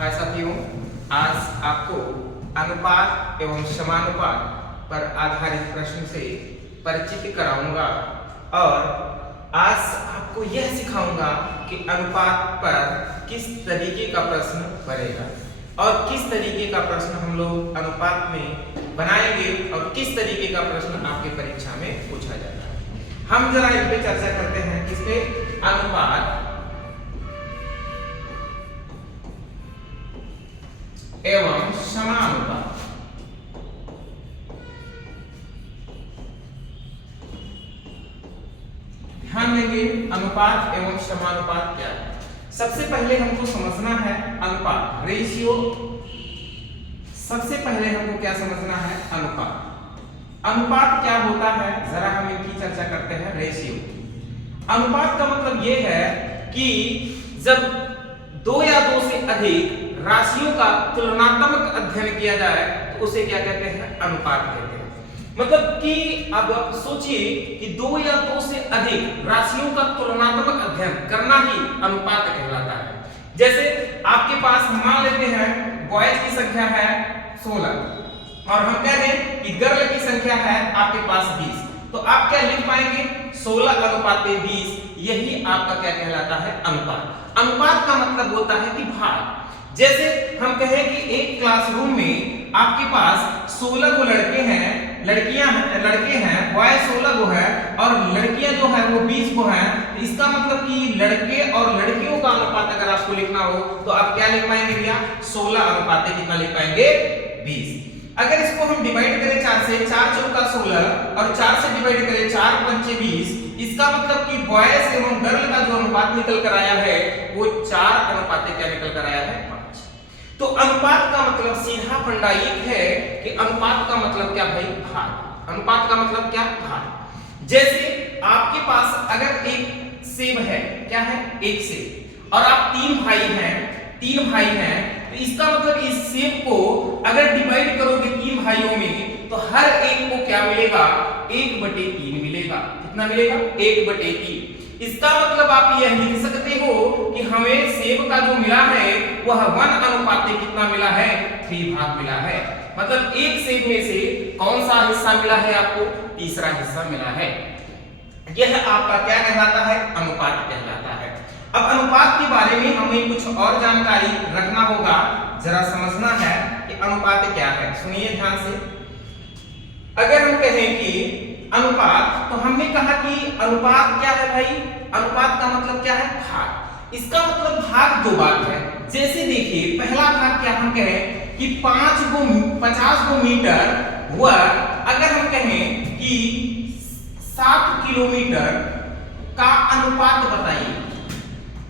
हाय साथियों, आज आपको अनुपात एवं समानुपात पर आधारित प्रश्न से परिचित कराऊंगा और आज आपको यह सिखाऊंगा कि अनुपात पर किस तरीके का प्रश्न बनेगा और किस तरीके का प्रश्न हम लोग अनुपात में बनाएंगे और किस तरीके का प्रश्न आपके परीक्षा में पूछा जाता है। हम जरा इस पे चर्चा करते हैं, किसपे? अनुपात एवं समानुपात। ध्यान देंगे अनुपात एवं समानुपात क्या है। सबसे पहले हमको समझना है अनुपात, रेशियो। सबसे पहले हमको क्या समझना है? अनुपात। अनुपात क्या होता है, जरा हम इनकी चर्चा करते हैं। रेशियो, अनुपात का मतलब यह है कि जब दो या दो से अधिक राशियों का तुलनात्मक अध्ययन किया जाए तो उसे क्या कहते हैं? अनुपात कहते हैं। मतलब कि अब आप सोचिए कि दो या दो से अधिक राशियों का तुलनात्मक अध्ययन करना ही अनुपात कहलाता है। जैसे आपके पास मान लेते हैं बॉयज की संख्या है 16 और हम कह दें कि गर्ल की संख्या है आपके पास 20, तो आप क्या लिख पाएंगे? 16:20। यही आपका क्या कहलाता है? अनुपात। अनुपात का मतलब होता है कि भाग। जैसे हम कहें कि एक क्लासरूम में आपके पास 16 को लड़के हैं, लड़के हैं, बॉय 16 को है और लड़कियां जो है वो 20 को हैं। तो इसका मतलब कि लड़के और लड़कियों का अनुपात अगर आपको लिखना हो तो आप क्या लिख पाएंगे भैया? 16 कितना लिख पाएंगे? 20। अगर इसको हम डिवाइड करें 4 से, 4 चौका 16 और 4 से डिवाइड करें 4 पंचे 20, इसका मतलब कि बॉयज एवं गर्ल का जो अनुपात निकल कर आया है वो 4 अनुपात क्या निकल कर आया है? 5। तो अनुपात का मतलब सीधा फंडा एक है कि अनुपात का मतलब क्या भाई? भाग। अनुपात का मतलब क्या? भाग। जैसे आपके पास अगर एक सेब है, क्या है? एक सेब, और आप 3 भाई हैं, तो इसका मतलब इस सेब को अगर डिवाइड करोगे 3 भाइयों में तो हर एक को क्या मिलेगा? 1/3 मिलेगा। कितना मिलेगा? 1/3। इसका मतलब आप यह लिख सकते हो कि हमें सेब का जो मिला है वह 1 कितना मिला है? 3 भाग मिला है। मतलब एक सेब में से कौन सा हिस्सा मिला है आपको? तीसरा हिस्सा मिला है। यह आपका क्या कहलाता है? अनुपात कहलाता है। अब अनुपात के बारे में हमें कुछ और जानकारी रखना होगा, जरा समझना है कि अनुपात क्या है। सुनिए ध्यान से। अगर हम कहें कि अनुपात, तो हमने कहा कि अनुपात क्या है भाई? अनुपात का मतलब क्या है? भाग। इसका मतलब भाग दो बात है। जैसे देखिए पहला भाग क्या हम कहें कि 50 गो मीटर व अगर हम कहें कि 7 किलोमीटर का अनुपात बताइए।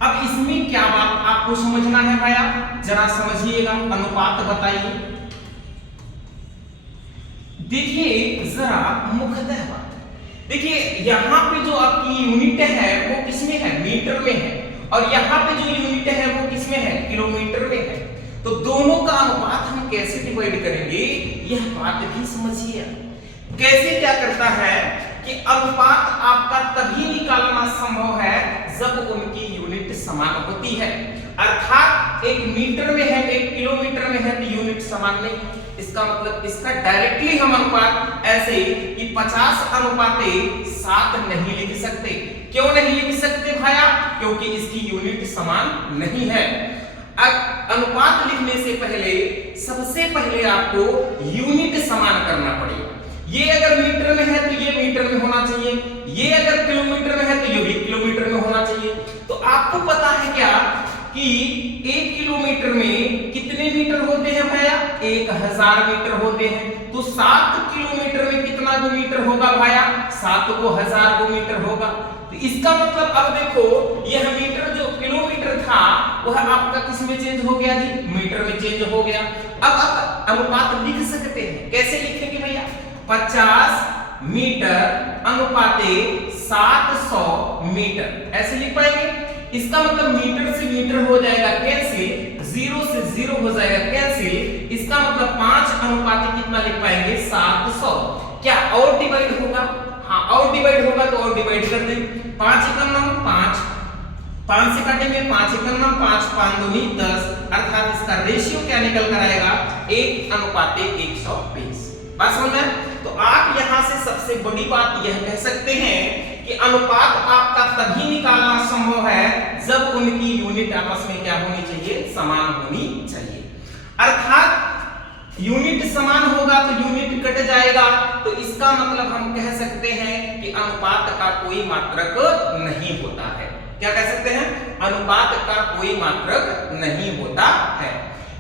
अब इसमें क्या बात आपको समझना है भैया? जरा समझिएगा। अनुपात बताइए। देखिए जरा मुख्यतः बात, देखिए यहाँ पे जो आपकी यूनिट है वो किसमें है? मीटर में है, और यहाँ पे जो यूनिट है वो किसमें है? किलोमीटर में है। तो दोनों का अनुपात हम कैसे डिवाइड करेंगे, यह बात भी समझिए। कैसे क्या करता है कि अनुपात आपका तभी निकालना संभव है जब उनकी यूनिट समान होती है। अर्थात एक मीटर में है, एक किलोमीटर में है, तो यूनिट समान नहीं। इसका मतलब इसका डायरेक्टली हम अनुपात ऐसे कि 50:7 नहीं लिख सकते। क्यों नहीं लिख सकते भाया? क्योंकि इसकी यूनिट समान नहीं है। अनुपात लिखने से पहले सबसे पहले आपको यूनिट समान करना पड़ेगा। ये अगर मीटर में है तो ये मीटर में होना चाहिए, ये अगर किलोमीटर में है तो ये भी किलोमीटर में होना चाहिए। तो आपको पता है क्या कि 1 किलोमीटर में कितने मीटर होते हैं भैया? 1000 मीटर होते हैं। तो 7 किलोमीटर में कितना गो मीटर होगा भैया? 7 को 1000 गो मीटर होगा। तो इसका मतलब अब देखो यह मीटर जो किलोमीटर था वह आपका किस में चेंज हो गया जी? मीटर में चेंज हो गया। अब आप अनुपात लिख सकते हैं। कैसे लिखेंगे भैया? 50 मीटर अनुपाते 700 मीटर, ऐसे लिख पाएंगे। इसका मतलब मीटर से मीटर हो जाएगा कैंसिल, 0 से 0 हो जाएगा कैंसिल। इसका मतलब 5 कितना लिख पाएंगे? 700। क्या और डिवाइड होगा? हाँ, और डिवाइड होगा तो और डिवाइड कर दें। 5 का 9, 5 5 से काटेंगे 5 एकम 5 5 दूनी 10, अर्थात इसका रेशियो क्या निकल कर आएगा 1:120। बात समझ में? तो आप यहां से सबसे बड़ी बात यह कह सकते हैं कि अनुपात आपका तभी निकालना संभव है जब उनकी यूनिट आपस में क्या होनी चाहिए, समान होनी चाहिए। अर्थात यूनिट समान होगा तो यूनिट कट जाएगा, तो इसका मतलब हम कह सकते हैं कि अनुपात का कोई मात्रक नहीं होता है। क्या कह सकते हैं? अनुपात का कोई मात्रक नहीं होता है।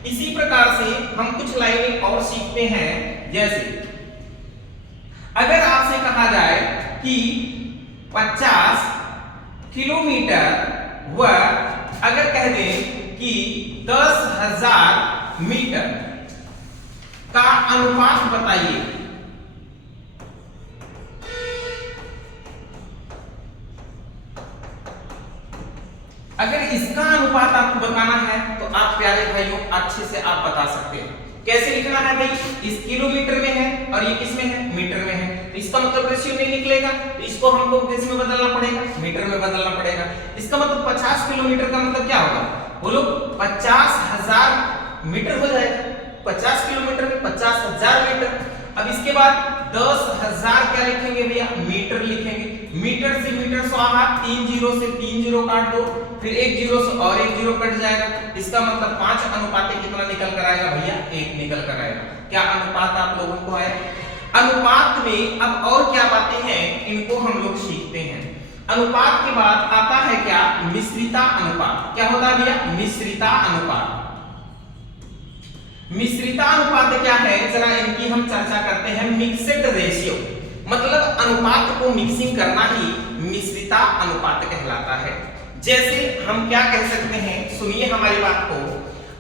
इसी प्रकार से हम कुछ लाइनें और सीखते हैं, जैसे अगर आपसे कहा जाए कि 50 किलोमीटर व अगर कह दें कि 10,000 मीटर का अनुपात बताइए, अगर इसका अनुपात आपको बताना है तो आप प्यारे भाइयों अच्छे से आप बता सकते हैं। कैसे लिखना है भाई? इस किलोमीटर में है और ये किस में है, मीटर में है, तो इसका मतलब रेशियो नहीं निकलेगा, तो इसको हमको किस में बदलना पड़ेगा, मीटर में बदलना पड़ेगा। इसका मतलब 50 किलोमीटर का मतलब क्या होगा, बोलो 50,000 मीटर हो जाएगा। 50 किलोमीटर में 50,000 मीटर। अब इसके बाद 10,000 क्या लिखेंगे भैया, मीटर लिखेंगे। मीटर से मीटर 100 हाथ, 3 जीरो से 3 जीरो काट दो, फिर 1 जीरो से और 1 जीरो कट जाएगा। इसका मतलब 5 अनुपात कितना निकल कर आएगा भैया, 1 निकल कर आएगा। क्या अनुपात आप लोगों को है? अनुपात में अब और क्या बातें हैं, इनको हम लोग सीखते हैं। अनुपात के बाद आता है क्या, मिश्रिता अनुपात। क्या होता है भैया, मिश्रिता अनुपात। मिश्रिता अनुपात क्या है, जरा इनकी हम चर्चा करते हैं। मिक्स्ड रेशियो मतलब अनुपात को मिक्सिंग करना ही मिश्रिता अनुपात कहलाता है। जैसे हम क्या कह सकते हैं, सुनिए हमारी बात को।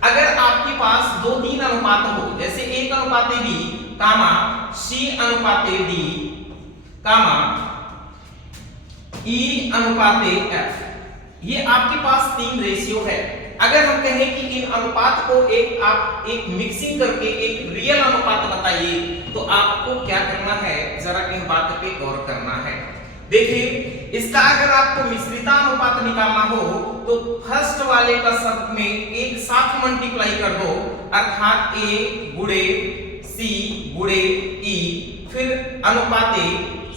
अगर आपके पास 2-3 अनुपात हो, जैसे 1:b कामा c:d कामा e:f, ये आपके पास 3 रेशियो है। अगर हम कहें कि इन अनुपात को आप एक मिक्सिंग करके एक रियल अनुपात बताइए, तो आपको क्या करना है, जरा इन बात पे गौर करना है। देखिए, इसका अगर आपको मिश्रिता अनुपात निकालना हो तो फर्स्ट वाले का सब में एक साथ मल्टीप्लाई कर दो, अर्थात a गुणे c गुणे e, फिर अनुपाते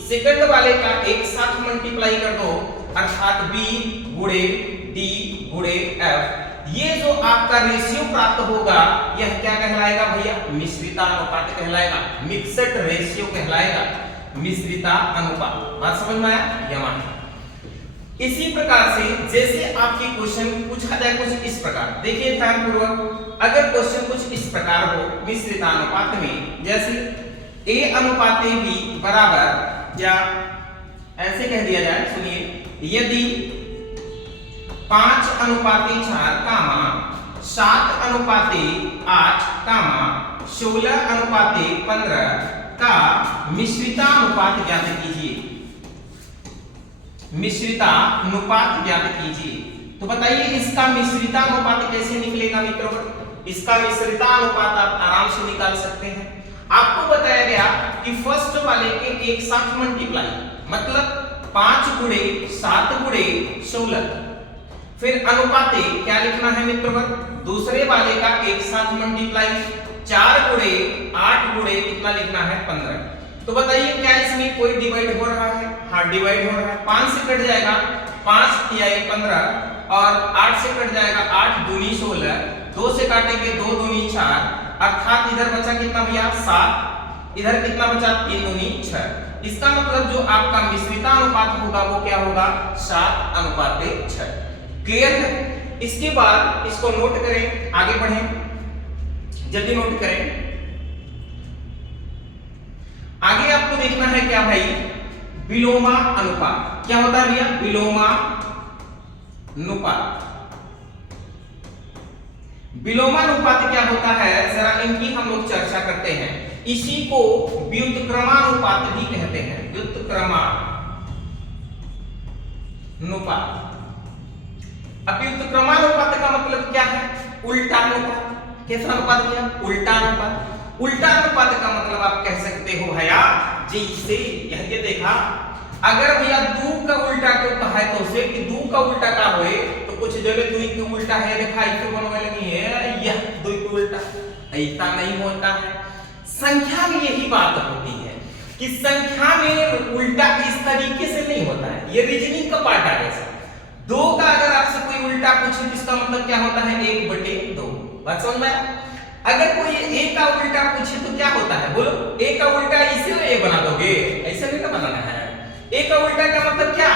सेकंड वाले का एक साथ मल्टीप्लाई कर दो, अर्थात b गुणे d गुणे f। ये जो आपका रेशियो प्राप्त होगा यह क्या कहलाएगा भैया, मिश्रिता अनुपात कहलाएगा, मिक्स्ड रेशियो कहलाएगा, मिश्रिता अनुपात। बात समझ में आया? यमान इसी प्रकार से जैसे आपके क्वेश्चन पूछा जाए कुछ इस प्रकार, देखिए ध्यान पूर्वक। अगर क्वेश्चन कुछ इस प्रकार हो मिश्रिता अनुपात में, जैसे a:b बराबर, या ऐसे कह दिया जाए, सुनिए, यदि 5:4 कामा 7:8 कामा 16:15 का मिश्रिता अनुपात ज्ञात कीजिए। मिश्रिता अनुपात ज्ञात कीजिए। तो बताइए इसका मिश्रिता अनुपात कैसे निकलेगा मित्रों? इसका मिश्रिता अनुपात आप आराम से निकाल सकते हैं। आपको बताया गया कि फर्स्ट वाले के एक साथ मल्टीप्लाई, मतलब 5 गुणे 7 गुणे 16, फिर अनुपाते क्या लिखना है मित्रों, दूसरे वाले का एक साथ मल्टीप्लाई, 4 गुणे 8 गुणे कितना लिखना है, 15। तो बताइए क्या इसमें कोई डिवाइड हो रहा है? हाँ, डिवाइड हो रहा है। 5 से कट जाएगा 5 या 15, और 8 से कट जाएगा 8 दूनी 16, 2 से काटेंगे 2 दूनी 4, अर्थात इधर बचा कितना भैया, 7, इधर कितना बचा, 3 दूनी 6। इसका मतलब जो आपका मिश्रिता अनुपात होगा वो क्या होगा, 7:6। क्लियर है? इसके बाद इसको नोट करें, आगे बढ़ें, जल्दी नोट करें। आगे आपको देखना है क्या भाई, विलोमा अनुपात। क्या होता है भैया, विलोमा अनुपात। विलोमा अनुपात क्या होता है, जरा इनकी हम लोग चर्चा करते हैं। इसी को व्युत्क्रमानुपात भी कहते हैं, व्युत्क्रमानुपात। अब व्युत्क्रमानुपात का मतलब क्या है, उल्टा अनुपात। कैसा अनुपात भैया, उल्टा अनुपात। उल्टा अनुपात का मतलब आप कह सकते हो भैया, जैसे यह देखा अगर भैया 2 का उल्टा क्यों कहा है तो उसे कि 2 का उल्टा का होए तो कुछ जगह 2 के उल्टा है देखा इसे बनवे लगी है यह 2 के उल्टा ऐसा नहीं होता है। संख्या में यही बात होती है कि संख्या में उल्टा इस तरीके से नहीं होता है, ये रीजनिंग का पार्ट आ गया। 2 का अगर आपसे कोई उल्टा पूछे तो इसका मतलब क्या होता है 1/2। बात समझ में आया? अगर कोई a का उल्टा पूछे तो क्या होता है बोलो, a का उल्टा इसे a बना दोगे, ऐसे नहीं ना बनाना है। a का उल्टा का मतलब क्या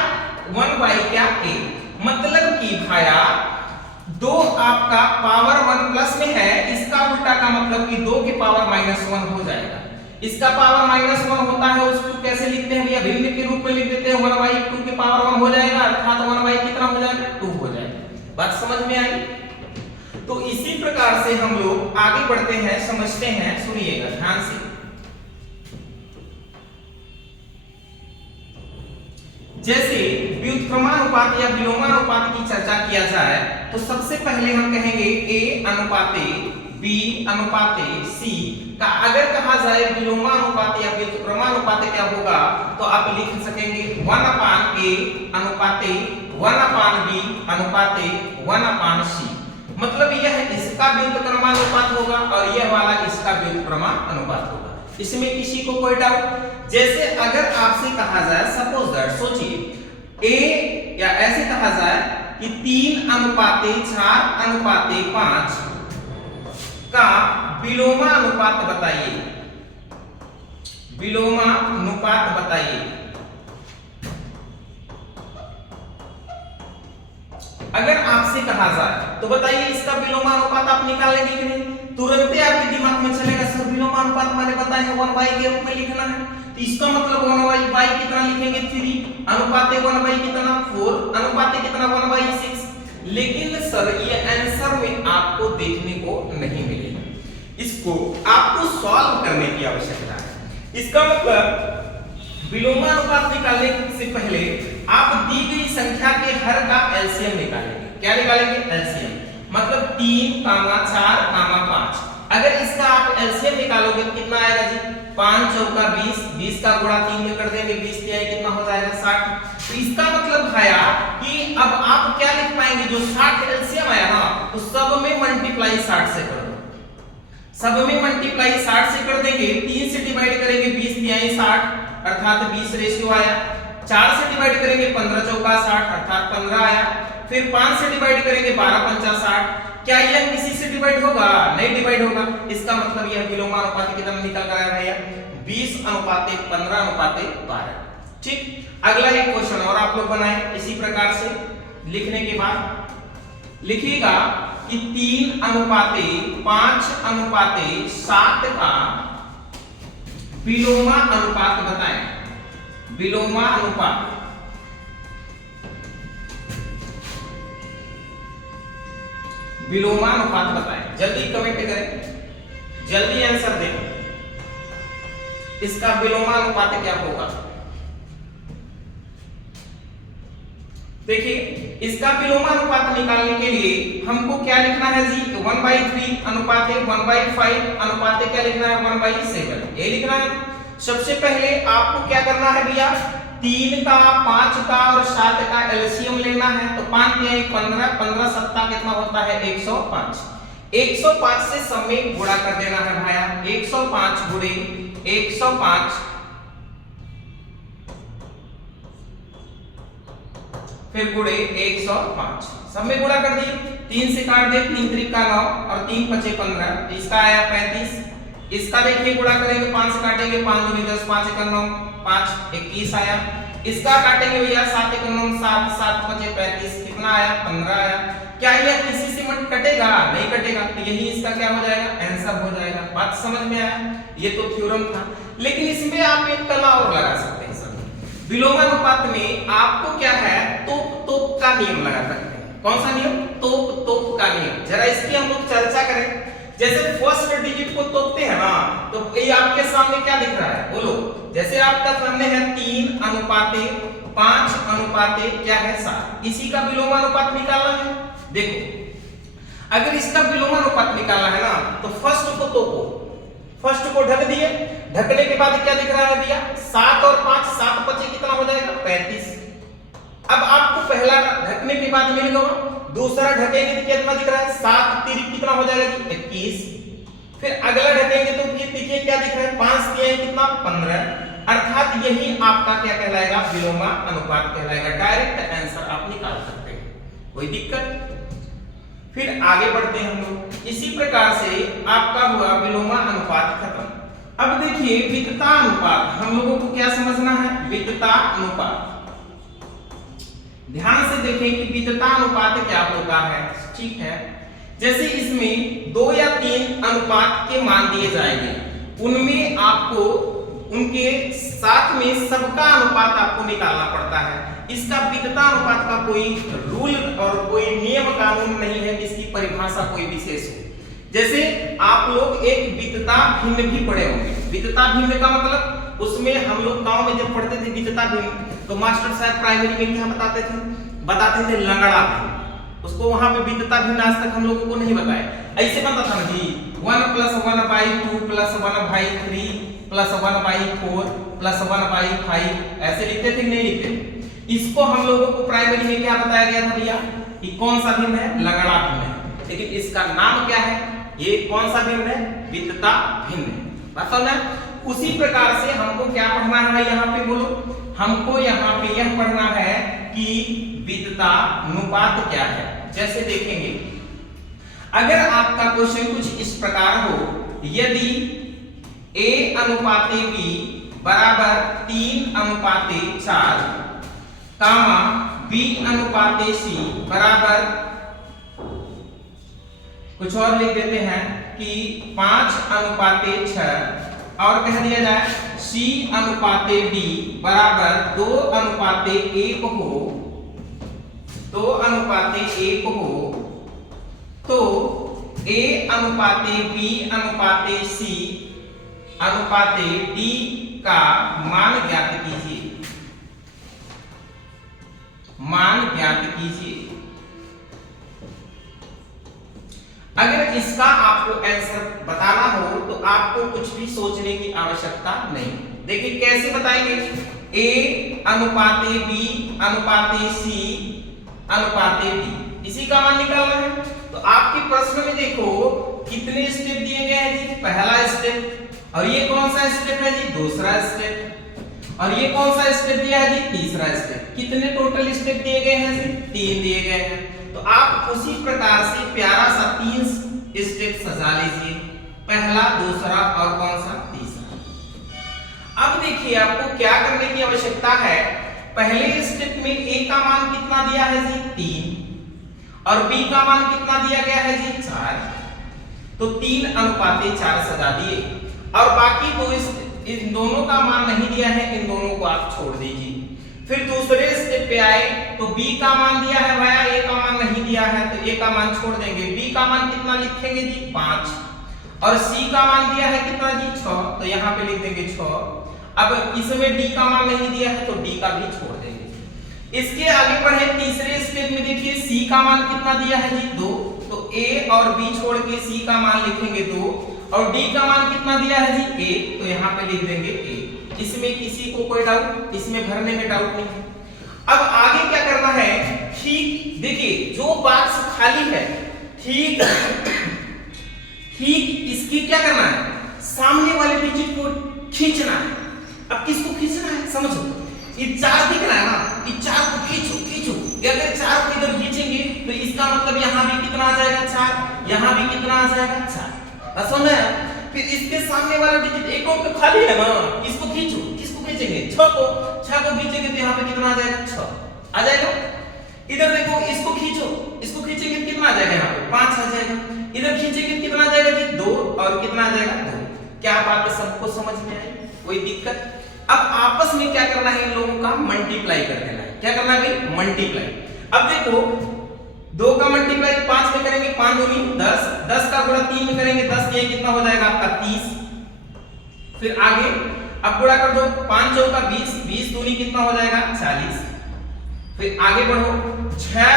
1 क्या a, मतलब कि भाया 2 आपका पावर 1 प्लस में है, इसका उल्टा का मतलब कि 2 के पावर -1 हो जाएगा। इसका पावर -1 होता है उसको कैसे लिखते हैं भैया, भिन्न के रूप में लिख देते हैं 1/2 के पावर 1 हो जाएगा, अर्थात 1/ कितना हो जाएगा 2 हो जाएगा। बात समझ में आई? तो इसी प्रकार से हम लोग आगे बढ़ते हैं, समझते हैं, सुनिएगा ध्यान से। जैसे व्युत्क्रमानुपात या विलोमानुपात की चर्चा किया जाए तो सबसे पहले हम कहेंगे a अनुपाते b अनुपाते c का अगर कहा जाए विलोमानुपात या व्युत्क्रमानुपात क्या होगा तो आप लिख सकेंगे 1/a अनुपाते 1/b अनुपाते 1/c। मतलब यह इसका व्युत्क्रमानुपात होगा और यह वाला इसका व्युत्क्रमानुपात होगा। इसमें किसी को कोई डाउट? जैसे अगर आपसे कहा जाए सपोज दैट, सोचिए a या ऐसे कहा जाए कि 3:4:5 का विलोमानुपात बताइए, विलोमानुपात बताइए। अगर आपसे कहा जाए तो बताइए इसका विलोमानुपात आप निकालेंगे कि नहीं? तुरंत ही आपके दिमाग में चलेगा सर विलोमानुपात मैंने बताया है 1/, के रूप में लिखना है, तो इसका मतलब 1/, कितना लिखेंगे 3 अनुपाते 1/, कितना 4 अनुपाते कितना 1/6। लेकिन सर ये आंसर में आपको देखने को नहीं मिलेगा, इसको आपको सॉल्व करने की आवश्यकता है। इसका मतलब विलोमानुपात निकालने से पहले आप दी गई संख्या के हर का एलसीएम निकालेंगे। क्या निकालेंगे? एलसीएम। मतलब 3, 4, 5। अगर इसका आप एलसीएम निकालोगे तो कितना आएगा जी? 5 चौका 20, 20 का गुणा 3 में कर देंगे, 20 तिहाई कितना हो जाएगा 60। तो इसका मतलब आया कि अब आप क्या लिख पाएंगे, जो 60 एलसीएम आया ना तो सब में मल्टीप्लाई 60 से कर दो, सब में मल्टीप्लाई 60 से कर देंगे, 3 से डिवाइड करेंगे 20 तिहाई 60 अर्थात 20 रेशियो आया, 4 से डिवाइड करेंगे 15 चौका 60 अर्थात 15 आया, फिर 5 से डिवाइड करेंगे 12 पंचा 60। क्या यह किसी से डिवाइड होगा? नहीं डिवाइड होगा। इसका मतलब यह विलोमानुपात कितना निकल कर आया भैया 20:15:12। ठीक, अगला एक क्वेश्चन और आप लोग बनाए इसी प्रकार से। लिखने के बाद लिखिएगा कि 3:5:7 का विलोमानुपात बताएं। विलोमानुपात विलोमानुपात बताएं, जल्दी कमेंट करें, जल्दी आंसर दें। इसका विलोमानुपात क्या होगा? देखिए इसका विलोमानुपात निकालने के लिए हमको क्या लिखना है जी? 1/3 अनुपाते 1/5 अनुपाते क्या लिखना है 1/7, ये लिखना है। सबसे पहले आपको क्या करना है भैया? 3 का 5 का और 7 का एलसीएम लेना है। तो 5 तिहाई 15, 15 7 कितना होता है 105। 105 से सब में गुणा कर देना है भाया, 105 गुणे 105 फिर गुणे 105, सब में गुणा कर दिए, 3 से काट दे, 3 3 का 9 और 3 5 15, इसका आया 35। इसका देखिए गुणा करेंगे 5 से काटेंगे 5 दूनी 10, 5 1 9, 5 21 आया। इसका काटेंगे भैया 7 1 9 7, 7 5 35, कितना आया 15 आया। क्या यह किसी से मत कटेगा? नहीं कटेगा, तो यही इसका क्या हो जाएगा आंसर हो जाएगा। बात समझ में आया? ये तो थ्योरम था, लेकिन इसमें आप एक कला और लगा सकते हैं सर। विलोमानुपात में आपको क्या है तोप का नियम लगा सकते हैं। कौन सा नियम? तोप का नियम। जरा इसकी हम लोग चर्चा करें। जैसे फर्स्ट डिजिट को तोपते हैं ना, तो ये आपके सामने क्या दिख रहा है बोलो? जैसे आपका सामने है 3:5 क्या है 7, इसी का विलोमानुपात निकालना है। देखो अगर इसका विलोमानुपात निकालना है ना तो फर्स्ट को तोपो, फर्स्ट को ढक दिए, ढकने के बाद क्या दिख रहा है भैया 7 और 5, 7 5 कितना हो जाएगा 35। अब आपको पहला ढकने के बाद मिल गया, दूसरा ढकेंगे तो कितना दिख रहा है 7 3 कितना हो जाएगा जी 21। फिर अगला ढकेंगे तो फिर देखिए क्या दिख रहा है 5 3 कितना 15, अर्थात यही आपका क्या कहलाएगा विलोमानुपात कहलाएगा। डायरेक्ट आंसर आप निकाल सकते हैं, कोई दिक्कत। फिर आगे बढ़ते हैं हम लोग। इसी प्रकार से आपका हुआ विलोमानुपात खत्म। अब देखिए वितता अनुपात, हम लोगों को क्या समझना है वितता अनुपात। ध्यान से देखें कि वितता अनुपात क्या होता है। ठीक है, जैसे इसमें 2 या 3 अनुपात के मान दिए जाएंगे, उनमें आपको उनके साथ में सबका अनुपात आपको निकालना पड़ता है। इसका वितता अनुपात का कोई रूल और कोई नियम कानून नहीं है, इसकी परिभाषा कोई विशेष हो। जैसे आप लोग एक वितता भिन्न भी पढ़े होंगे। वितता भिन्न का मतलब उसमें हम लोग गांव में जब पढ़ते थे वितता भिन्न, तो मास्टर साहब प्राइमरी में क्या बताते थे लंगड़ा भिन्न। उसको वहां पे वितता भिन्न आज तक हम लोगों को नहीं बताया। ऐसे बनता था ना जी 1 + 1/2 + 1/3 + 1/4 + 1/5 ऐसे लिखते थे कि नहीं लिखते। इसको हम लोगों को प्राइमरी में क्या बताया गया था भैया कि कौन सा भिन्न है लंगड़ा भिन्न है, लेकिन इसका नाम क्या है, ये कौन सा भिन्न है वितता भिन्न। बताओ ना। उसी प्रकार से हमको क्या पढ़ना है यहाँ पे बोलो, हमको यहाँ पे यह पढ़ना है कि वितता अनुपात क्या है। जैसे देखेंगे अगर आपका क्वेश्चन कुछ इस प्रकार हो, यदि A/B बराबर 3/4 कामा B/C बराबर कुछ और लिख देते हैं कि 5/6 और कह दिया जाए C/D बराबर 2/1 हो, 2/1 हो, तो A/B/C/D का मान ज्ञात कीजिए, मान ज्ञात कीजिए। अगर इसका आपको आंसर बताना हो तो आपको कुछ भी सोचने की आवश्यकता नहीं। देखिए कैसे बताएंगे, A/B/C/D इसी का मान निकालना है। तो आपके प्रश्न में देखो कितने स्टेप दिए गए हैं जी, पहला स्टेप, और ये कौन सा स्टेप है जी दूसरा स्टेप, और ये कौन सा स्टेप दिया है जी तीसरा स्टेप। कितने टोटल स्टेप दिए गए हैं जी 3 दिए गए हैं। तो आप उसी प्रकार से प्यारा सा 3 स्टेप सजा लीजिए, पहला दूसरा और कौन सा तीसरा। अब देखिए आपको क्या करने की आवश्यकता है, पहले स्टेप में A का मान कितना दिया है जी 3 और B का मान कितना दिया गया है जी 4, तो 3/4 सजा दिए, और बाकी दो इन दोनों का मान नहीं दिया है, इन दोनों को आप छोड़ दीजिए। फिर दूसरे स्टेप पे आए तो B का मान दिया है भैया, A का मान नहीं दिया है, तो A का मान छोड़ देंगे। B का मान कितना लिखेंगे जी 5, और C का मान दिया है कितना जी 6, तो यहाँ पे लिख देंगे 6। अब इसमें D का मान नहीं दिया है तो D का भी छोड़ देंगे। इसके आगे बढ़े तीसरे स्टेप में, देखिए C का मान कितना दिया है जी 2, तो A और B छोड़ के C का मान लिखेंगे 2, और D का मान कितना दिया है जी 1, तो यहाँ पे लिख देंगे 1। इसमें किसी को कोई डाउट, इसमें भरने में डाउट नहीं है। अब आगे क्या करना है, ठीक देखिए जो बॉक्स खाली है ठीक इसकी क्या करना है, सामने वाले डिजिट को खींचना है। अब किसको खींचना है समझो, ये 4 दिख रहा है ना, ये 4 को खींचो खींचो। अगर 4 को इधर खींचेंगे तो इसका मतलब यहाँ भी कितना आ जाएगा 4, यहाँ भी कितना आ जाएगा 4। समझ आया। फिर इसके सामने वाला डिजिट एक और तो खाली है ना, इसको खींचो, किसको खींचेंगे 6 को, 6 को खींचेंगे तो यहाँ पे कितना आ जाएगा 6 आ जाएगा। इधर देखो इसको खींचो, इसको खींचेंगे कितना आ जाएगा यहाँ पे 5 आ जाएगा। इधर खींचेंगे कितना आ जाएगा जी 2, और कितना आ जाएगा 2। क्या बात है सबको समझ में आई, कोई दिक्कत। अब आपस में क्या करना है, इन लोगों का मल्टीप्लाई कर देना है। क्या करना है भाई मल्टीप्लाई। अब देखो 2 का मल्टीप्लाई 5 में करेंगे 5 दूनी 10, 10 का गुणा 3 में करेंगे 10, ये कितना हो जाएगा आपका 30। फिर आगे अब गुणा कर दो 5 चौका 20, 20 दूनी कितना हो जाएगा 40। फिर आगे बढ़ो 6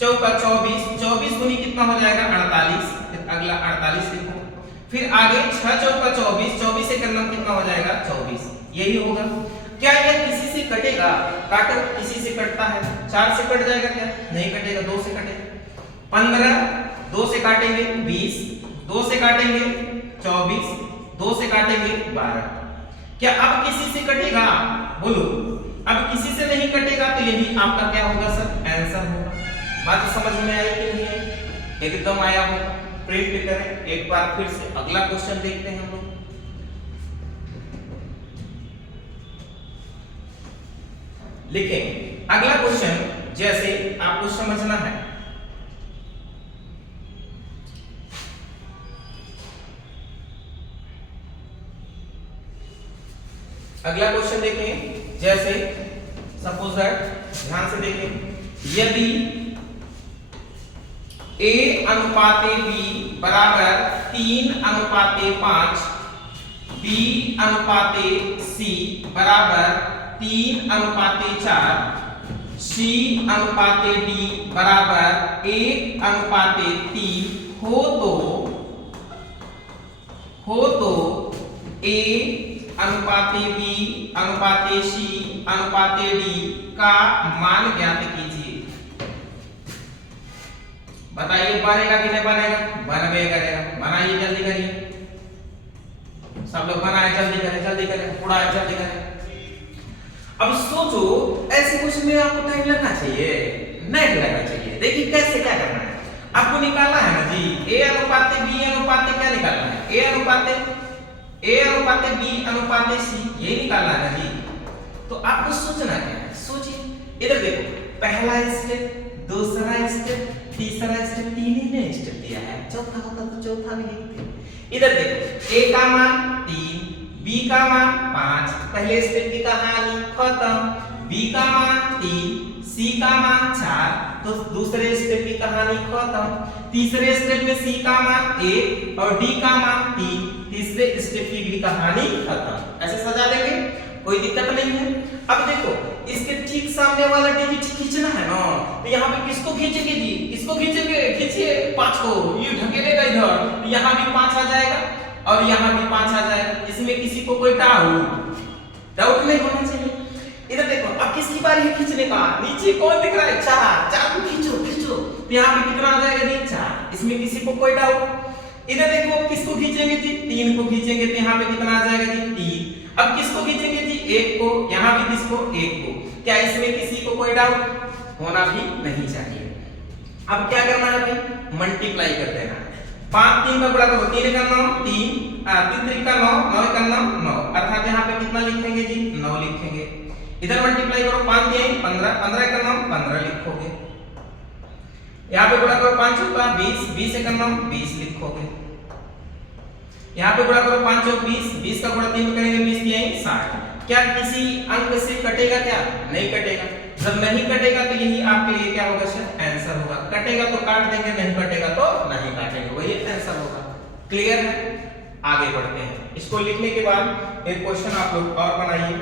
चौका 24, 24 दूनी कितना हो जाएगा 48। फिर अगला 48 लिखो। फिर आगे 6 चौका 24, 24 से करना कितना हो जाएगा 24, यही होगा। क्या यह किसी से कटेगा? काटो, किसी से कटता है, 4 से कट जाएगा क्या? नहीं कटेगा, 2 से कटेगा। 15 2 से काटेंगे 20, 2 से काटेंगे 24, 2 से काटेंगे 12। क्या अब किसी से कटेगा? बोलो, अब किसी से नहीं कटेगा तो यही आपका क्या होगा सर? आंसर होगा। बात समझ में आई कि नहीं आई? एकदम आया होगा। प्रिंट करें एक बार फिर से, अगला क्वेश्चन देखते हैं हम लोग। लिखें अगला क्वेश्चन, जैसे आपको समझना है। अगला क्वेश्चन देखें, जैसे सपोज दैट, ध्यान से देखें, यदि A अनुपाते B बराबर 3:5, B अनुपाते C बराबर 3:4, C अनुपाते D बराबर 1:3 हो तो A अनुपाते B अनुपाते C अनुपाते D का मान ज्ञात कीजिए। बताइए बनेगा कि नहीं बनेगा? बनबे करेगा। बनाइए, जल्दी करिए, सब लोग बनाए, जल्दी करें, जल्दी करें, उड़ाए, जल्दी करें। अब सोचो, ऐसे क्वेश्चन में आपको टाइम लगना चाहिए? नहीं लगना चाहिए। देखिए कैसे क्या करना है, आपको निकालना है ना जी, A अनुपाते B अनुपाते क्या निकालना है? A अनुपाते B अनुपाते C, ये निकालना है ना जी। तो आपको सोचना क्या है? सोचिए, इधर देखो, पहला स्टेप, दूसरा स्टेप, तीसरा स्टेप, 3 ही ने स्टेप दिया है, चौथा होता तो चौथा भी लिखते। इधर देखो, A का मान 3, B का मान 5, पहले स्टेप की कहानी खत्म। B का मान 3, C का मान 4, तो दूसरे स्टेप की कहानी खत्म। तीसरे स्टेप में C का मान 1 और D का मान 3, तीसरे स्टेप की भी कहानी खत्म। ऐसे सजा देंगे, कोई दिक्कत नहीं है। अब देखो, इसके ठीक सामने वाला डिजिट खींचना है ना, तो यहाँ पे किसको खींचेंगे जी? किसको खींचेंगे? खींचिए 5 को, ये ढकेलेगा इधर, तो यहाँ भी 5 आ जाएगा और यहाँ भी 5 आ जाएगा। इसमें किसी को कोई डाउट नहीं होना चाहिए। इधर देखो, अब किसकी बारी है खींचने का? नीचे कौन दिख रहा है? 4 को खींचो, तो यहाँ पे कितना आ जाएगा जी? 4। इसमें किसी को कोई डाउट? इधर देखो, किसको खींचेंगे जी? 3 को खींचेंगे, तो यहाँ पे कितना आ जाएगा जी? 3। अब किसको खींचेंगे जी? 1 को, यहाँ भी किसको? 1 को। क्या इसमें किसी को कोई डाउट होना भी नहीं चाहिए। अब क्या करना है भाई? मल्टीप्लाई कर देना है। 5 3 का गुणा करो, 3 का 9 3, 3 3 का 9, 9 का 9 9, अर्थात यहाँ पे कितना लिखेंगे जी? 9 लिखेंगे। इधर मल्टीप्लाई करो, 5 3 15, 15 का 9 15 लिखोगे। यहाँ पे गुणा करो, 5 चौका 20, 20 का 9 20 लिखोगे। यहाँ पे गुणा करो, 5 चौक 20, 20 का गुणा 3 करेंगे, 20 3 60। क्या किसी अंक से कटेगा क्या? नहीं कटेगा। जब नहीं कटेगा तो यही आपके लिए क्या होगा सर? आंसर होगा। कटेगा तो काट देंगे, नहीं कटेगा तो नहीं काटेंगे, वही आंसर होगा। क्लियर है? आगे बढ़ते हैं। इसको लिखने के बाद एक क्वेश्चन आप लोग और बनाइए,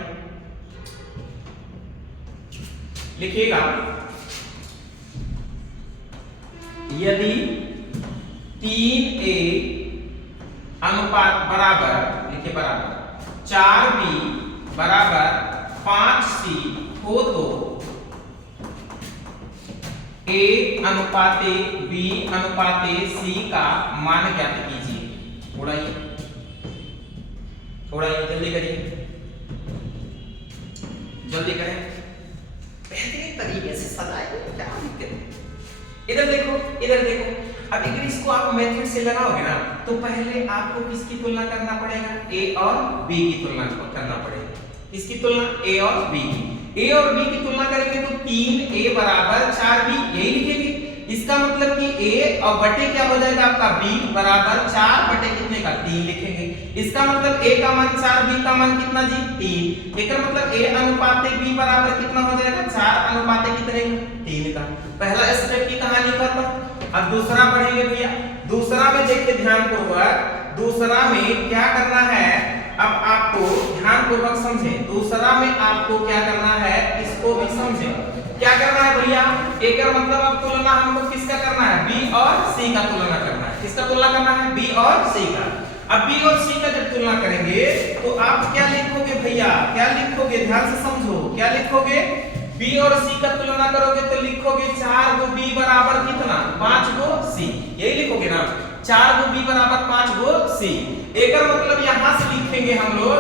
लिखिएगा, यदि 3A अनुपात बराबर, लिखिए बराबर 4B बराबर 5C हो तो A अनुपाते B अनुपाते C का मान ज्ञात कीजिए। उड़ाइए, उड़ाइए, जल्दी करिए, जल्दी करें, बेहतरीन तरीके से सजाइए, क्या दिक्कत है? इधर देखो, इधर देखो। अब अगर इसको आप मेथड से लगाओगे ना, तो पहले आपको किसकी तुलना करना पड़ेगा? A और B की तुलना करना पड़ेगा। किसकी तुलना? A और B की। A और B की तुलना करेंगे तो 3A बराबर 4B, यही लिखेंगे। इसका मतलब कि A और बटे क्या हो जाएगा आपका? B बराबर 4 बटे कितने का? 3 लिखेंगे। इसका मतलब A का मान 4, B का मान कितना जी? 3। इसका मतलब A अनुपाते B बराबर कितना हो जाएगा? 4 अनुपाते कितने का? 3 का। पहला स्टेप की कहानी खत्म। अब दूसरा पढ़ेंगे भैया। दूसरा में देखिए ध्यानपूर्वक, दूसरा में क्या करना है, अब आपको ध्यानपूर्वक समझें। दूसरा में आपको क्या करना है, इसको भी समझें। क्या करना है भैया? एक मतलब अब तुलना हमको किसका करना है? B और C का तुलना करना है। किसका तुलना करना है? B और C का। अब बी और सी का जब तुलना करेंगे तो आप क्या लिखोगे भैया, क्या लिखोगे, ध्यान से समझो, क्या लिखोगे, बी और सी का तुलना करोगे तो लिखोगे 4 गो बी बराबर कितना, 5 गो सी, यही लिखोगे ना, 4 गो बी बराबर 5 गो सी। एक मतलब यहां से लिखेंगे हम लोग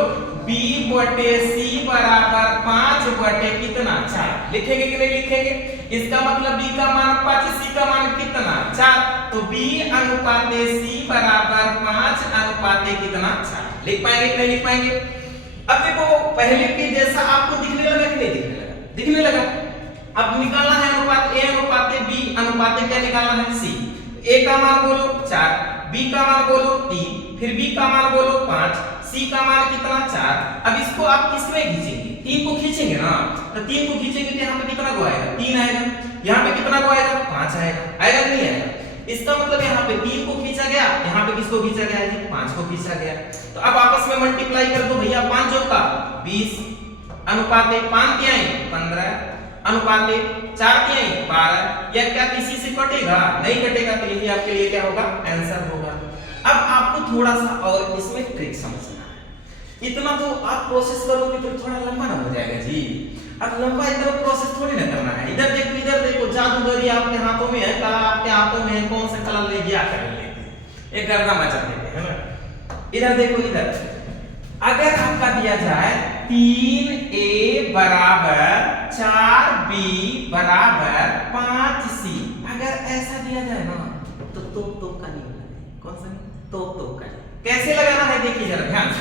b बटे c बराबर 5 बटे कितना, 4, लिखेंगे कि नहीं लिखेंगे। इसका मतलब b का मान 5, c का मान कितना, 4, तो b अनुपाते c बराबर 5 अनुपाते कितना, 4, लिख पाएंगे कि नहीं लिख पाएंगे। अब देखो पहले के जैसा आपको दिखने लगा कि नहीं दिखने लगा, दिखने लगा। अब निकालना है अनुपात a अनुपाते b अनुपाते क्या निकालना है, c। a का मान बोलो 4, b का मान बोलो 3, फिर b का मान बोलो 5, c का मान कितना, 4। अब इसको आप किसमें खींचेंगे, 3 को खींचेंगे ना, तो 3 को खींचेंगे तो यहाँ पे कितना गो आएगा, 3 आएगा, यहाँ पे कितना गो आएगा, 5 आएगा, आएगा कि नहीं आएगा। इसका मतलब यहाँ पे 3 को खींचा गया, यहाँ पे किसको खींचा गया है, 5 को खींचा गया। तो अब आपस में मल्टीप्लाई कर दो भैया, 5 चौका 20 अनुपाते 5 तिहाई 15 अनुपाते 4 तिहाई 12, या क्या किसी से कटेगा, नहीं कटेगा, तो यही आपके लिए क्या होगा, आंसर होगा। अब आपको थोड़ा सा और इसमें ट्रिक समझना है, इतना तो आप प्रोसेस करोगे तो थोड़ा लंबा ना हो जाएगा जी। अब लंबा इतना प्रोसेस थोड़ी ना करना है, इधर देखो जादूगरी आपके हाथों में है, कला आपके हाथों में है, कौन सा कला ले गया कर लेते हैं, एक गर्दा मचा देते हैं ना। इधर देखो, इधर अगर आपका दिया जाए 3a बराबर 4b बराबर 5c, अगर ऐसा दिया जाए ना तो का नहीं होगा, कौन सा नहीं, तो का कैसे लगाना है देखिए जरा ध्यान से।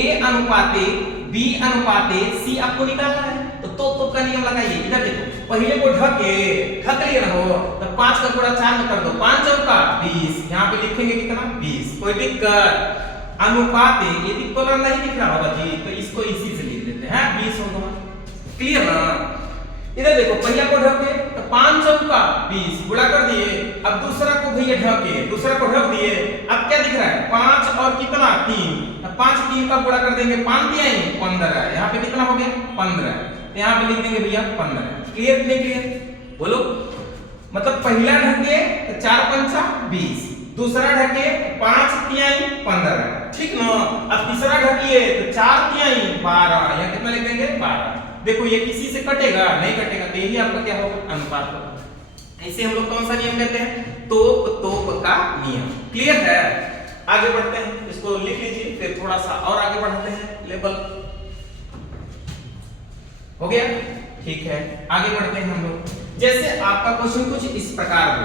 a अनुपाते b अनुपाते c आपको निकालना है, तो का नियम लगाइए। इधर देखो, पहले को ढक लिए ना हो, तो 5 का गुणा 4 में कर दो, 5 चौका 20, यहाँ पे लिखेंगे कितना, 20, कोई दिक्कत। अनुपाते, यदि कलर नहीं दिख रहा होगा जी तो इसको इसी से लिख देते हैं, 20 होगा, क्लियर ना। इधर देखो, पहला को ढके तो 5 चौका 20 गुणा कर दिए, अब दूसरा को भैया ढके, दूसरा को ढक दिए, अब क्या दिख रहा है, 5 और कितना 3, 5 3 का गुणा कर देंगे, 5 दिया 15, यहाँ पे कितना हो गया 15, तो यहाँ पे लिख देंगे भैया 15, क्लियर नहीं क्लियर बोलो। मतलब पहला ढके तो 4 पंचा 20, दूसरा ढके 5 तिहाई 15, ठीक ना। अब तीसरा ढकिए तो 4 तिहाई 12, यहाँ कितना लिख देंगे 12। देखो ये किसी से कटेगा नहीं, कटेगा, तो यही आपका क्या होगा, अनुपात होगा। इसे हम लोग कौन सा नियम कहते हैं, तोप का नियम, क्लियर है। आगे बढ़ते हैं, इसको लिख लीजिए, फिर थोड़ा सा और आगे बढ़ते हैं, लेवल हो गया, ठीक है। आगे बढ़ते हैं हम लोग, जैसे आपका क्वेश्चन कुछ इस प्रकार हो,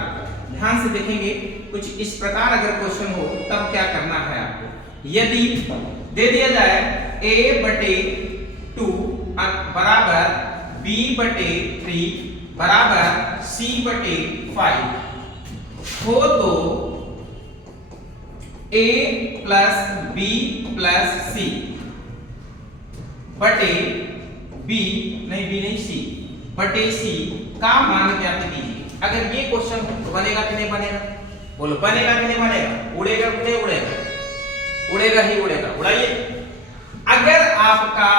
ध्यान से देखेंगे, कुछ इस प्रकार अगर क्वेश्चन हो तब क्या करना है आपको। यदि दे दिया जाए a बटे 2 बराबर b बटे 3 बराबर c बटे 5 हो, तो a plus b plus c बटे b नहीं c बटे c का मान ज्ञात कीजिए। अगर ये क्वेश्चन तो बनेगा कि नहीं बनेगा, बोलो बनेगा कि नहीं बनेगा, उड़ेगा कि नहीं उड़ेगा, उड़ेगा ही उड़ेगा, उड़ाइए। अगर आपका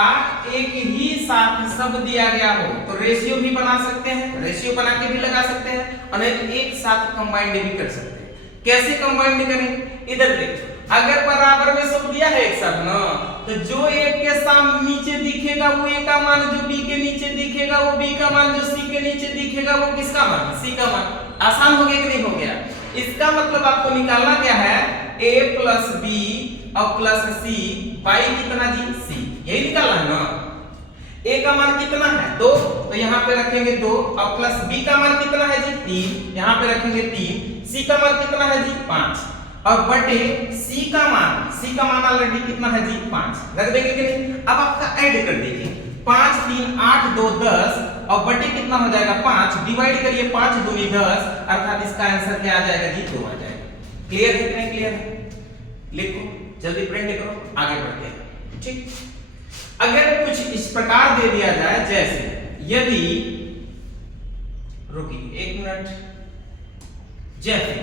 एक ही साथ सब दिया गया हो तो रेशियो भी बना सकते हैं, रेशियो बना के भी लगा सकते हैं, और एक साथ कंबाइंड भी कर सकते हैं। कैसे कंबाइंड करें, इधर देखो, अगर बराबर में सब दिया है एक साथ ना, तो जो एक के सामने नीचे दिखेगा वो ए का मान, जो बी के नीचे दिखेगा वो बी का मान, जो सी के नीचे दिखेगा वो किसका मान, सी का मान। आसान हो गया कि नहीं हो गया। इसका मतलब आपको निकालना क्या है, a प्लस बी और प्लस सी बाई कितना जी, सी, यही निकालना है ना। a का मान कितना है 2, तो यहाँ पे रखेंगे 2, और प्लस b का मान कितना है जी 3, यहाँ पे रखेंगे 3, c का मान कितना है जी 5, और बटे c का मान ऑलरेडी कितना है जी 5, रख देंगे कि नहीं। अब आपका ऐड कर दीजिए, 5 3 8 2 10, और बटे कितना हो जाएगा 5, डिवाइड करिए 5 दूनी 10, अर्थात इसका आंसर क्या आ जाएगा जी 2 आ जाएगा। क्लियर है कि नहीं क्लियर है, लिखो जल्दी प्रिंट करो, आगे बढ़ते हैं, ठीक। अगर कुछ इस प्रकार दे दिया जाए, जैसे यदि, रुकिए 1 मिनट, जैसे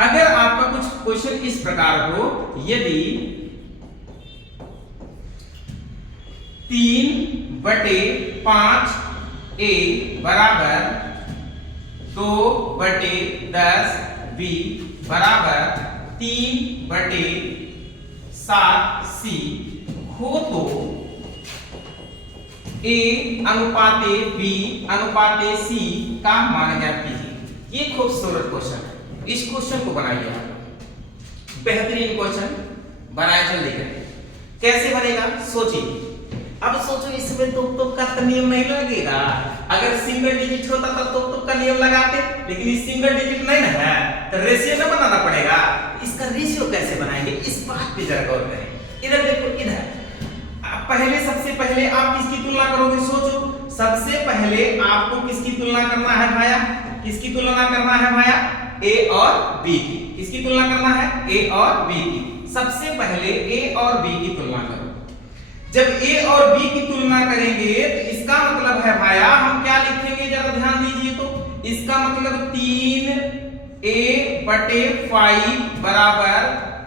अगर आपका कुछ क्वेश्चन इस प्रकार हो, यदि 3/5 a बराबर 2/10 b बराबर 3/10 7 सी हो तो A अनुपाते B अनुपाते C का मान ज्ञात कीजिए। ये खूबसूरत क्वेश्चन है, इस क्वेश्चन को बनाइए आप। बेहतरीन क्वेश्चन बनाया, जल्दी करें। कैसे बनेगा सोचिए। अब सोचो, इसमें तुक का तो नियम नहीं लगेगा। अगर सिंगल डिजिट होता तो तुक का नियम लगाते, लेकिन इस सिंगल डिजिट नहीं ना है तो रेशियो में बनाना पड़ेगा। इसका रेशियो कैसे बनाएंगे, इस बात पे जरा गौर करें। इधर देखो, इधर पहले सबसे पहले आप किसकी तुलना करोगे, सोचो। सबसे पहले आपको किसकी तुलना करना है भाया, किसकी तुलना करना है भाया, A और B की। किसकी तुलना करना है, A और B की। सबसे पहले A और B की तुलना करो। जब A और B की तुलना करेंगे तो इसका मतलब है भाया, हम क्या लिखेंगे जरा ध्यान दीजिए। तो इसका मतलब 3A/5 बराबर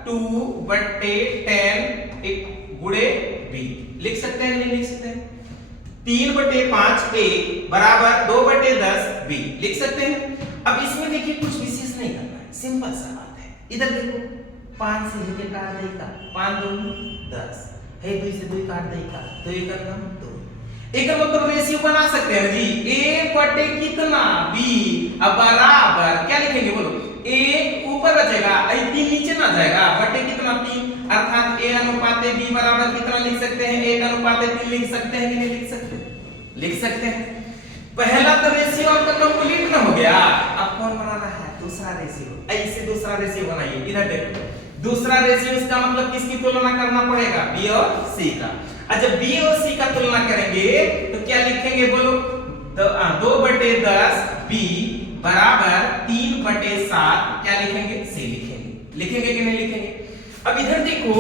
2/10 गुणे B। लिख सकते हैं नहीं लिख सकते हैं? 3/5 A बराबर 2/10 B लिख सकते हैं। अब इसमें देखिए कुछ विशेष नहीं करना है, सिंपल सा बात है। इधर देखो, 5 से लेके काट देगा, 5 दूनी 10 है, 2 से 2 काट देगा, तो ये करना 2। एक मतलब रेशियो बना सकते हैं जी, A बटे कितना B। अब बराबर क्या लिखेंगे बोलो, एक ऊपर बचेगा, 3 नीचे ना जाएगा, बटे कितना 3, अर्थात A अनुपाते B बराबर कितना लिख सकते हैं, 1 अनुपाते 3 लिख सकते हैं कि नहीं लिख सकते, लिख सकते हैं। पहला तो रेशियो आपका कंप्लीट ना हो गया। अब कौन बनाना है, दूसरा रेशियो। ऐसे दूसरा रेशियो बनाइए। इधर देखो, दूसरा रेशियो इसका मतलब किसकी तुलना करना पड़ेगा, B और C का। और जब B और C का तुलना करेंगे तो क्या लिखेंगे बोलो, 2/10 B बराबर 3/7 क्या लिखेंगे, C लिखेंगे। लिखेंगे कि नहीं लिखेंगे? अब इधर देखो,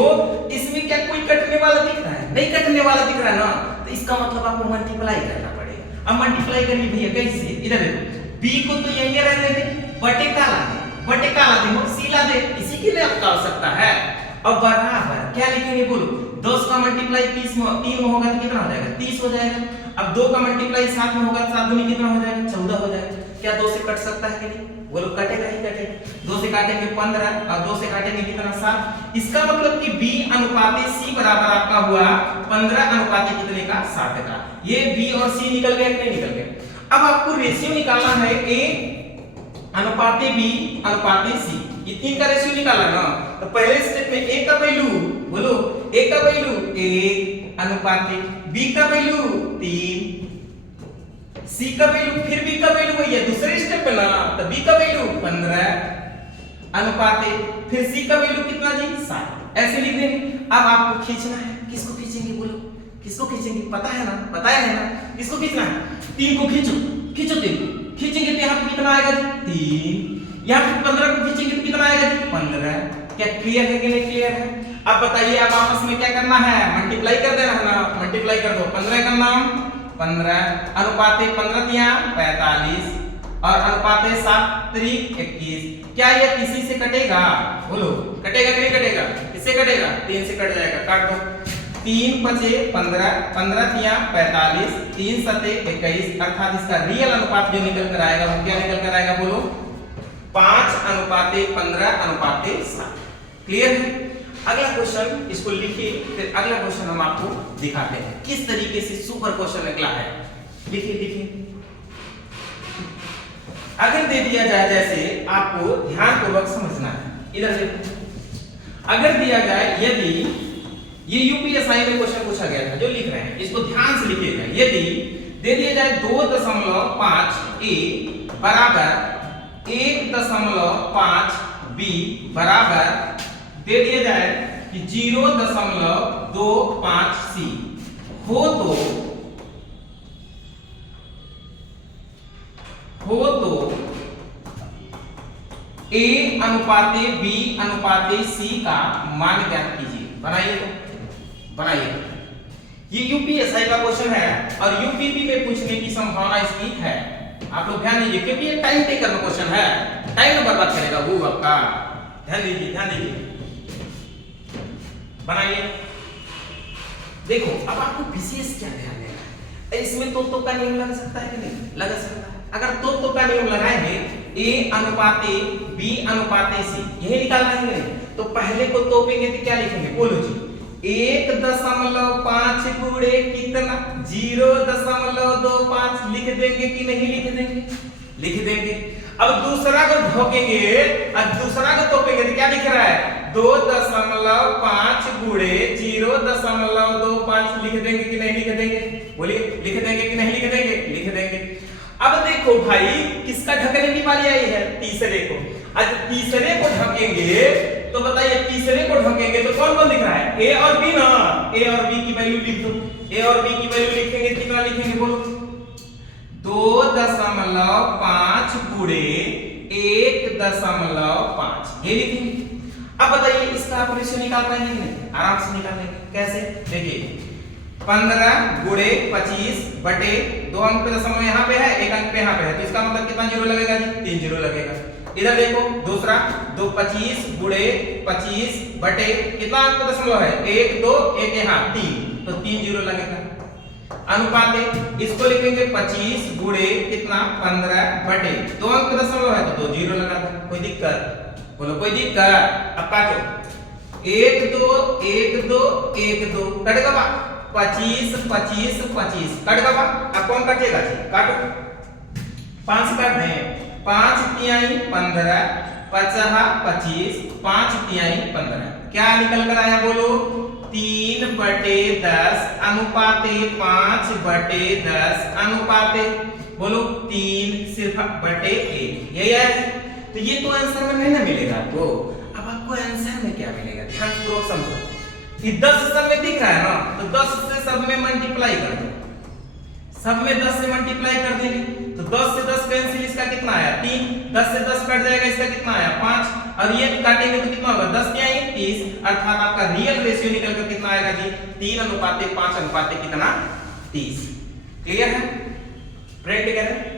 इसमें क्या कोई कटने वाला दिख रहा है, नहीं कटने वाला दिख रहा है ना, तो इसका मतलब आपको मल्टीप्लाई करना पड़ेगा। अब मल्टीप्लाई करनी भैया कैसे, इधर देखो, B को तो यही रहने दे, बटे का ला दे, बटे का ला दे, C ला दे, इसी के लिए आपका आवश्यकता है। अब बराबर क्या लिखेंगे बोलो, 10 का मल्टीप्लाई 3 में होगा तो कितना हो जाएगा, 30 हो जाएगा। अब 2 का मल्टीप्लाई 7 में होगा, 7 दूनी कितना हो जाएगा, 14 हो जाएगा। क्या 2 से कट सकता है कि नहीं, बोलो कटेगा ही कटेगा। 2 से काटेंगे 15 और 2 से काटेंगे कितना, 7। इसका मतलब कि B अनुपाते C बराबर आपका हुआ 15 अनुपाते कितने का, 7 का। ये B और C निकल गए कि नहीं निकल गए? अब आपको रेशियो निकालना है, A अनुपाते B अनुपाते C, ये 3 का रेशियो निकाला ना। तो पहले स्टेप में A का वैल्यू बोलो, A का वैल्यू 1 अनुपाते B का वैल्यू 3, C का वैल्यू, फिर B का वैल्यू वही है दूसरे स्टेप पे ना, तो B का वैल्यू 15 अनुपाते फिर C का वैल्यू कितना जी, 7। ऐसे लिख देंगे। अब आपको खींचना है, किसको खींचेंगे बोलो, किसको खींचेंगे, पता है ना, बताया है ना, किसको खींचना है, 3 को खींचो, खींचो 3 को, खींचेंगे तो यहाँ पे कितना आएगा जी, 3। यहाँ पे 15 को खींचेंगे तो कितना आएगा जी, 15। क्या क्लियर है कि नहीं क्लियर है? अब बताइए, अब आपस में क्या करना है, मल्टीप्लाई कर देना है ना, मल्टीप्लाई कर दो। 15 का नाम 15 अनुपाते 15 दिया 45 और अनुपाते 7 त्रिक 21। क्या ये किसी से कटेगा बोलो, कटेगा कि नहीं कटेगा, किससे कटेगा, 3 से कट जाएगा, काट दो। 3 बचे 15, 15 दिया 45, 3 सते 21, अर्थात इसका रियल अनुपात जो निकल कर आएगा वो क्या निकल कर आएगा बोलो, 5 अनुपाते 15 अनुपाते 7। क्लियर है? अगला क्वेश्चन इसको लिखिए, फिर अगला क्वेश्चन हम आपको दिखाते हैं किस तरीके से सुपर क्वेश्चन निकला है। लिखिए लिखिए। अगर दे दिया जाए, जैसे आपको ध्यानपूर्वक समझना है, इधर देखो, अगर दिया जाए, यदि ये यूपीएसआई में क्वेश्चन पूछा गया था जो लिख रहे हैं, इसको ध्यान से लिखिएगा। यदि दे दिया जाए 2.5 A बराबर 1.5 B बराबर दे दिया जाए कि 0.25 C हो तो A अनुपाते B अनुपाते C का मान ज्ञात कीजिए। बनाइए तो बनाइए। ये यूपीएसआई का क्वेश्चन है और यूपीपी में पूछने की संभावना इसकी है। आप लोग ध्यान दीजिए, क्योंकि ये टाइम टेकर में क्वेश्चन है, टाइम न बर्बाद करेगा वो आपका। ध्यान दीजिए ध्यान दीजिए। बनाइए। देखो अब आपको विशेष क्या ध्यान देना है, इसमें तो का नियम लग सकता है कि नहीं लगा सकता है। अगर तो का नियम लगाएंगे A अनुपाते B अनुपाते C, यही निकालना है नहीं, तो पहले को तोपेंगे तो क्या लिखेंगे, बोलो जी। 1.5 गुणे कितना, 0.25 लिख देंगे कि नहीं लिख देंगे, लिख देंगे। अब दूसरा को ढोकेंगे और दूसरा को तोपेंगे तो क्या दिख रहा है, 2.5 गुणे 0.25 लिख देंगे कि नहीं लिख देंगे, बोलिए लिख देंगे कि नहीं लिख देंगे, लिख देंगे। अब देखो भाई किसका ढकने की बारी आई है, तीसरे को। आज तीसरे को ढकेंगे तो बताइए, तीसरे को ढकेंगे तो कौन कौन दिख रहा है, ए और बी ना। ए और बी की वैल्यू लिख दो, ए और बी की वैल्यू लिखेंगे कितना लिखेंगे, बोलो 2.5 गुणे 1.5 ये लिखेंगे। अब बताइए इसका आप रेशियो निकाल पाएंगे कि नहीं, आराम से निकाल लेंगे। कैसे, देखिए 15 गुणे 25 बटे 2 अंक पे दशमलव यहाँ पे है, 1 अंक पे यहाँ पे है, तो इसका मतलब कितना जीरो लगेगा जी, 3 जीरो लगेगा। इधर देखो दूसरा 25 गुणे 25 बटे कितना अंक पे दशमलव है, 1 2 1 यहाँ 3, तो 3 जीरो लगेगा। अनुपात इसको लिखेंगे 25 गुणे कितना 15 बटे 2 अंक पे दशमलव है तो 2 जीरो लगा दो। कोई दिक्कत, बोलो कोई दिक्कत। अब काटो 1 2 1 2 1 2 कट गया 25 25 25 कट गया। अब कौन काटेगा जी, काटो 5 काट दें, 5 तिहाई 15 50 25 5 तिहाई 15 क्या निकल कर आया, बोलो 3/10 अनुपाते 5/10 अनुपाते बोलो 3 सिर्फ बटे 1 यही है। तो ये तो आंसर में नहीं ना मिलेगा आपको। अब आपको आंसर में क्या मिलेगा, ध्यान पूर्वक समझो। कि 10 सब में दिख रहा है ना, तो 10 से सब में मल्टीप्लाई कर दो, सब में 10 से मल्टीप्लाई कर देंगे तो 10 से 10 कैंसिल, इसका कितना आया 3, 10 से 10 कट जाएगा, इसका कितना आया 5, और ये काटेंगे तो कितना होगा 10 क्या 30, अर्थात आपका रियल रेशियो निकल कर कितना आएगा जी 3:5 कितना 30। क्लियर है, फ्रेंड कह रहे हैं।